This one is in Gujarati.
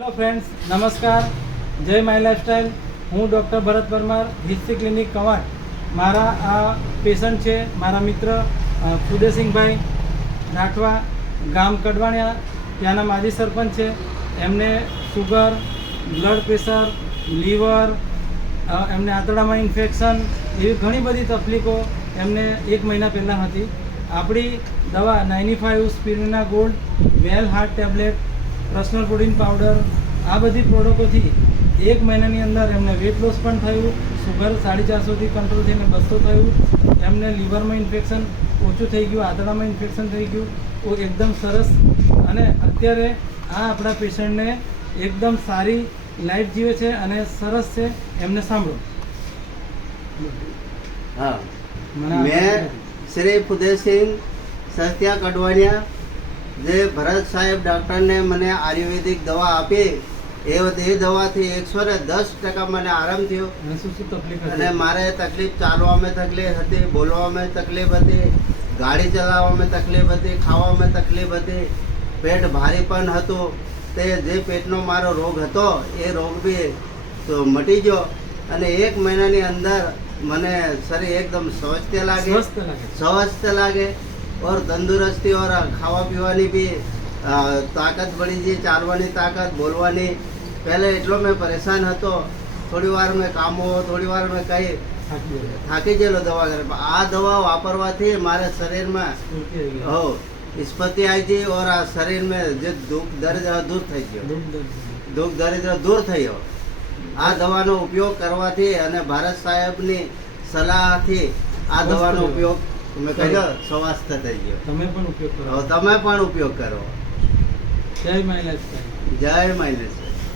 હેલો ફ્રેન્ડ્સ, નમસ્કાર. જય માય લાઈફસ્ટાઈલ. હું ડૉક્ટર ભરત પરમાર, હિસ્ટ્રી ક્લિનિક કવાંટ. મારા આ પેશન્ટ છે મારા મિત્ર ફુદેસિંહભાઈ રાઠવા, ગામ કડવાણિયા, ત્યાંના માજી સરપંચ છે. એમને શુગર, બ્લડ પ્રેશર, લીવર, એમને આંતરડામાં ઇન્ફેક્શન, એવી ઘણી બધી તકલીફો એમને 1 મહિના પહેલાં હતી. આપણી દવા 95 spirulina gold, well heart tablet, personal protein powder, આ બધી પ્રોડક્ટોથી 1 મહિનાની અંદર એમને વેટ લોસ પણ થયું, શુગર 450થી કંટ્રોલ થઈને 200 થયું, એમને લીવરમાં ઇન્ફેક્શન ઓછું થઈ ગયું, આંતરડામાં ઇન્ફેક્શન થઈ ગયું, એકદમ સરસ. અને અત્યારે આ આપણા પેશન્ટને એકદમ સારી લાઈફ જીવે છે અને સરસ છે. એમને સાંભળો. હા, મેં શ્રી ફુદેસિંહ સસ્ત્યા કડવાણિયા, જે ભરત સાહેબ ડૉક્ટરને મને આયુર્વેદિક દવા આપી, એ દવાથી 110% મને આરામ થયો. શું શું તકલીફ અને મારે તકલીફ ચાલવામાં તકલીફ હતી, બોલવામાં તકલીફ હતી, ગાડી ચલાવવામાં તકલીફ હતી, ખાવામાં તકલીફ હતી, પેટ ભારી પણ હતું. તે જે પેટનો મારો રોગ હતો એ રોગ બી તો મટી ગયો. અને 1 મહિનાની અંદર મને શરીર એકદમ સ્વસ્થ લાગે और तंदुरुस्ती और खावा पीवानी भी ताकत बढ़ी जी, चालवानी ताकत, बोलवानी. पहले એટલો મેં પરેશાન હતો, થોડી વાર મેં કામો, થોડી વાર મેં કંઈ થાકી ગયેલો દવા કરે. આ દવા વાપરવાથી મારા શરીરમાં સ્ફૂર્તિ આવી ગઈ और આ શરીરમાં જે દુઃખ દરિદ્ર દૂર થઈ ગયો, દુઃખ દરિદ્ર દૂર થયો. આ દવાનો ઉપયોગ કરવાથી અને ભારત સાહેબની સલાહથી આ દવાનો ઉપયોગ તમે કહ્યું સ્વાસ્થ્ય થઈ ગયો. તમે પણ ઉપયોગ કરો. તમે પણ ઉપયોગ કરો. જય માય લાઈફસ્ટાઈલ. જય માય લાઈફસ્ટાઈલ.